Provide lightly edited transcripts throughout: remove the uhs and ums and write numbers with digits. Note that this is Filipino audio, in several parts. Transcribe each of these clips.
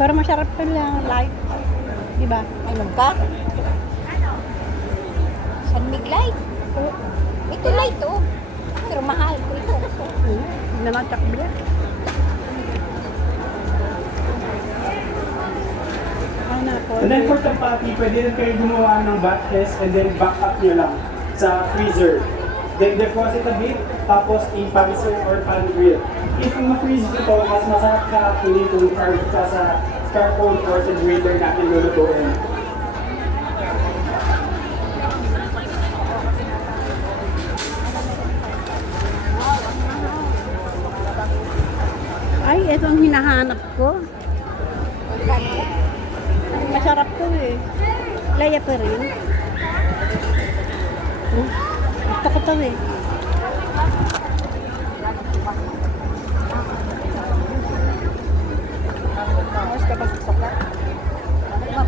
Pero masarap pa lang, light. Diba? Ano ka? San Miglay? Ito light to. Pero mahal ko ito. Hindi naman takbila. Ano na po? And then for chapati, pwede rin kayo gumawa ng batches and then back up nyo lang sa freezer. Then deposit a bit, tapos i-pan-sear or pan-grill. If ma-freeze ito, mas masarap ka actually kung charge ka sa carbon or sa grater natin lulutuin. Ay, ito ang hinahanap ko. Masarap to eh. Laya pa rin. Gusto ko to eh.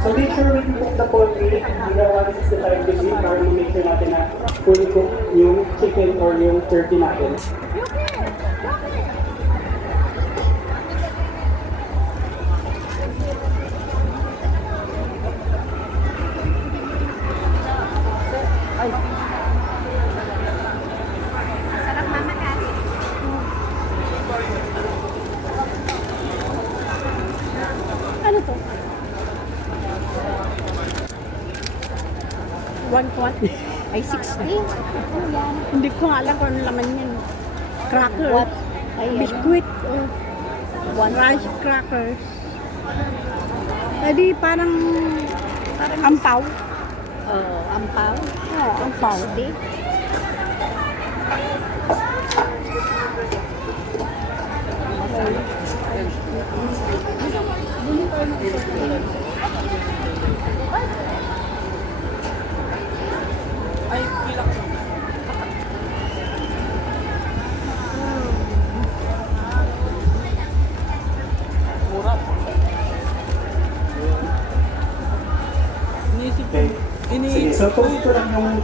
So make sure when you cook the poultry, hanggang 165 degrees para make sure natin na fully cook yung chicken or yung turkey natin. Sarap mama ka. Ano to? 120. Ay, 60. Ano yan? Hindi ko nga alam kung ano laman yan. Cracker. What? Ay, ano? Biscuit. Rice crackers. Pwede parang ampaw. Oh, ampaw. Oo, ampaw. 60. Okay. Sige, so kung ito lang yung